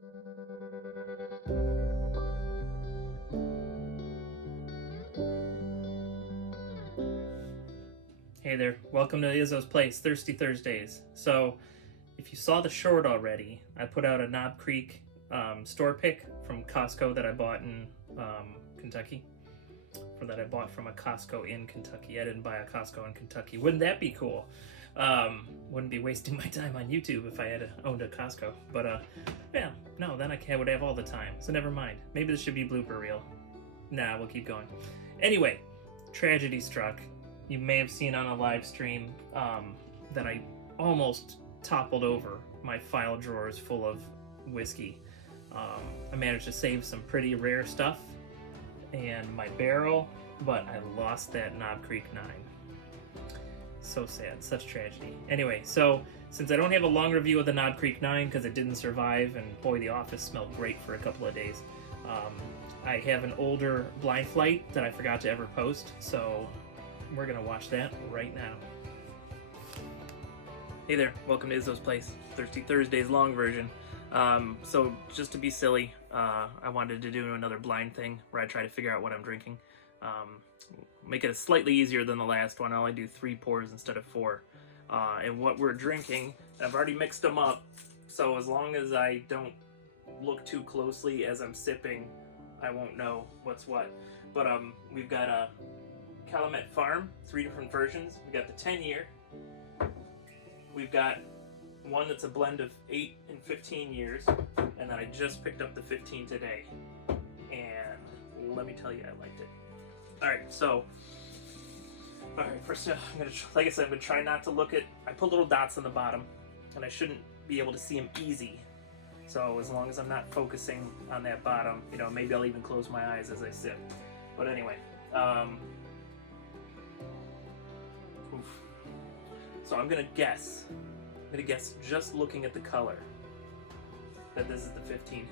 Hey there, welcome to Izzo's Place, Thirsty Thursdays. So, if you saw the short already, I put out a Knob Creek store pick from Costco that I bought in Kentucky. Or that I bought from a Costco in Kentucky. I didn't buy a Costco in Kentucky. Wouldn't that be cool? Wouldn't be wasting my time on YouTube if I had owned a Costco. But yeah, no, then I would have all the time. So never mind. Maybe this should be blooper reel. Nah, we'll keep going. Anyway, tragedy struck. You may have seen on a live stream that I almost toppled over my file drawers full of whiskey. I managed to save some pretty rare stuff and my barrel, but I lost that Knob Creek 9. So sad, such tragedy. Anyway, so since I don't have a long review of the Knob Creek 9 because it didn't survive, and boy, the office smelled great for a couple of days, I have an older Blind Flight that I forgot to ever post, so we're gonna watch that right now. Hey there, welcome to Izzo's Place, Thirsty Thursdays long version. So just to be silly, I wanted to do another blind thing where I try to figure out what I'm drinking. Make it slightly easier than the last one. I only do 3 pours instead of 4. And what we're drinking, I've already mixed them up, so as long as I don't look too closely as I'm sipping, I won't know what's what. But we've got a Calumet Farm, 3 different versions. We've got the 10-year. We've got one that's a blend of 8 and 15 years, and then I just picked up the 15 today, and let me tell you, I liked it. Alright, so, first I'm gonna, like I said, I'm gonna try not to look at, I put little dots on the bottom, and I shouldn't be able to see them easy, so as long as I'm not focusing on that bottom, you know, maybe I'll even close my eyes as I sip. But anyway, so I'm gonna guess just looking at the color that this is the 15.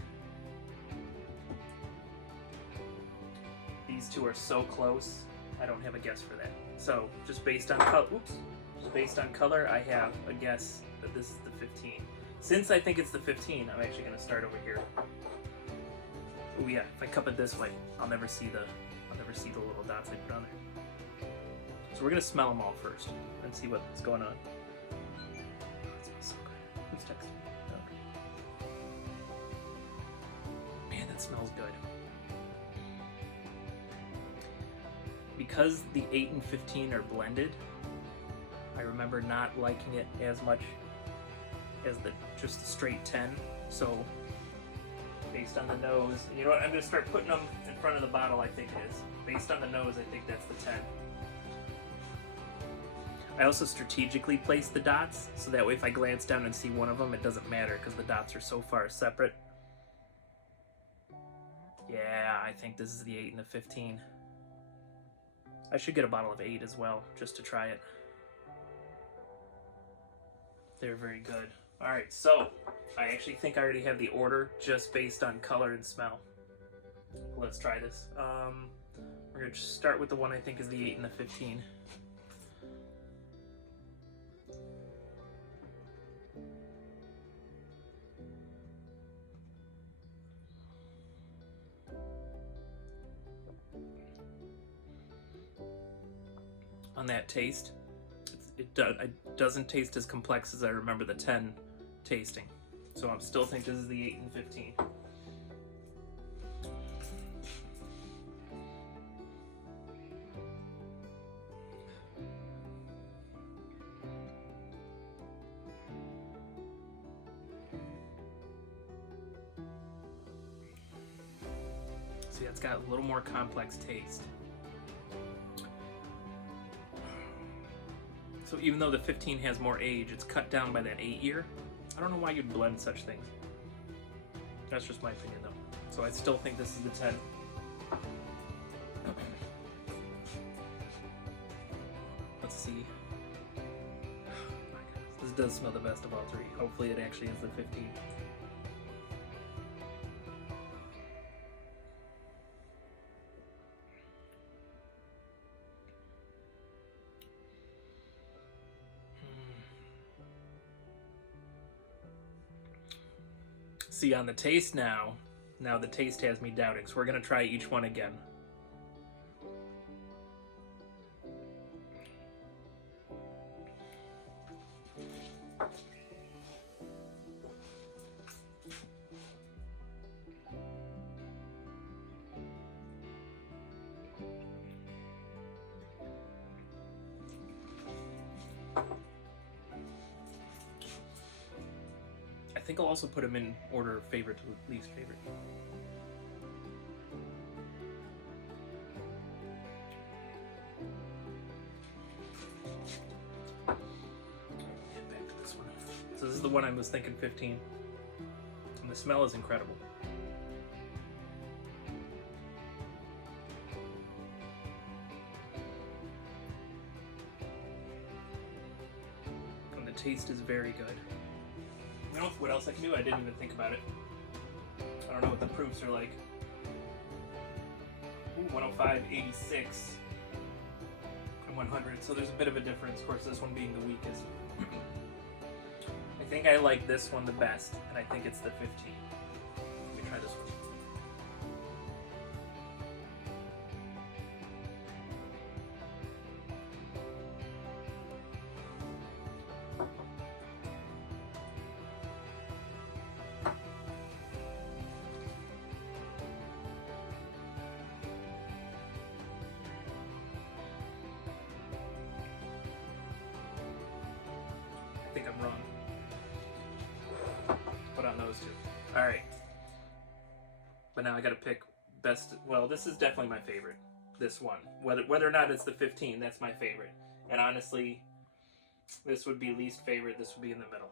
These two are so close, I don't have a guess for that. So just based on color, I have a guess that this is the 15. Since I think it's the 15, I'm actually gonna start over here. Oh yeah, if I cup it this way, I'll never see the little dots I put on there. So we're gonna smell them all first and see what's going on. It smells so good. Who's texting me? Okay. Man, that smells good. Because the 8 and 15 are blended, I remember not liking it as much as just the straight 10. So based on the nose, you know what? I'm gonna start putting them in front of the bottle. I think it is. Based on the nose, I think that's the 10. I also strategically place the dots, so that way if I glance down and see one of them, it doesn't matter because the dots are so far separate. Yeah, I think this is the 8 and the 15. I should get a bottle of 8 as well, just to try it. They're very good. Alright, so I actually think I already have the order just based on color and smell. Let's try this. We're going to start with the one I think is the 8 and the 15. On that taste, it doesn't taste as complex as I remember the 10 tasting. So I still think this is the 8 and 15. See, it's got a little more complex taste. So even though the 15 has more age, it's cut down by that 8 year. I don't know why you'd blend such things. That's just my opinion though. So I still think this is the 10. Let's see. Oh my goodness. This does smell the best of all 3. Hopefully it actually is the 15. See, on the taste now the taste has me doubting, so we're gonna try each one again. I think I'll also put them in order of favorite to least favorite. Get back to this one. So this is the one I was thinking 15. And the smell is incredible. And the taste is very good. You know what else I can do? I didn't even think about it. I don't know what the proofs are like. Ooh, 105, 86, and 100. So there's a bit of a difference. Of course, this one being the weakest. I think I like this one the best, and I think it's the 15. Let me try this one. I think I'm wrong. Put on those two. Alright. But now I gotta pick best. Well, this is definitely my favorite. This one. Whether or not it's the 15, that's my favorite. And honestly, this would be least favorite. This would be in the middle.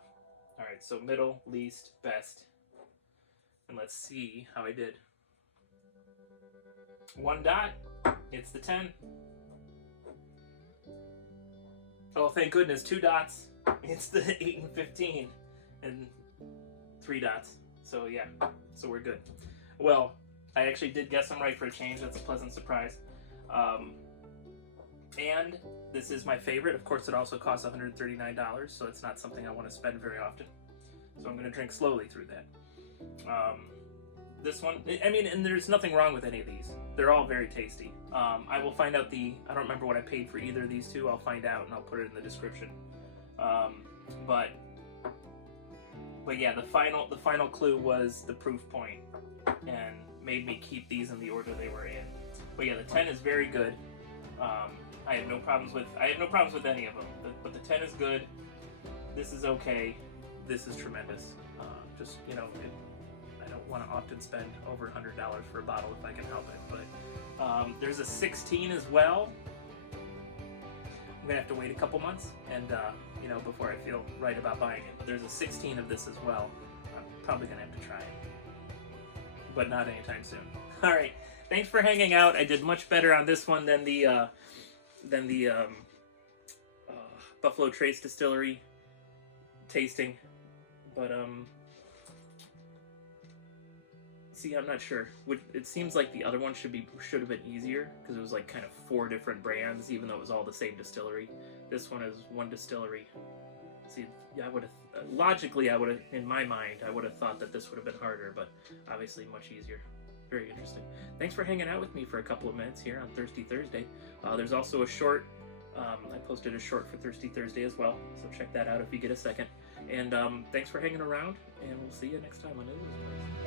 Alright, so middle, least, best. And let's see how I did. 1 dot. It's the 10. Oh, thank goodness. 2 dots. It's the 8 and 15, and 3 dots. So yeah, so we're good. Well, I actually did guess them right for a change. That's a pleasant surprise. And this is my favorite. Of course, it also costs $139, so it's not something I want to spend very often. So I'm going to drink slowly through that. This one, I mean, and there's nothing wrong with any of these. They're all very tasty. I will find out I don't remember what I paid for either of these two. I'll find out and I'll put it in the description. But yeah, the final clue was the proof point and made me keep these in the order they were in. But yeah, the 10 is very good. I have no problems with any of them. But the 10 is good. This is okay. This is tremendous. Just, you know, I don't want to often spend over $100 for a bottle if I can help it. But there's a 16 as well. I'm gonna have to wait a couple months and you know, before I feel right about buying it. But there's a 16 of this as well. I'm probably gonna have to try it, but not anytime soon. All right, thanks for hanging out. I did much better on this one than the Buffalo Trace Distillery tasting, but see, I'm not sure. It seems like the other one should have been easier because it was like kind of 4 different brands, even though it was all the same distillery. This one is one distillery. See, I would have logically, in my mind, I would have thought that this would have been harder, but obviously much easier. Very interesting. Thanks for hanging out with me for a couple of minutes here on Thirsty Thursday. There's also a short. I posted a short for Thirsty Thursday as well, so check that out if you get a second. And thanks for hanging around, and we'll see you next time on Izzo's Place.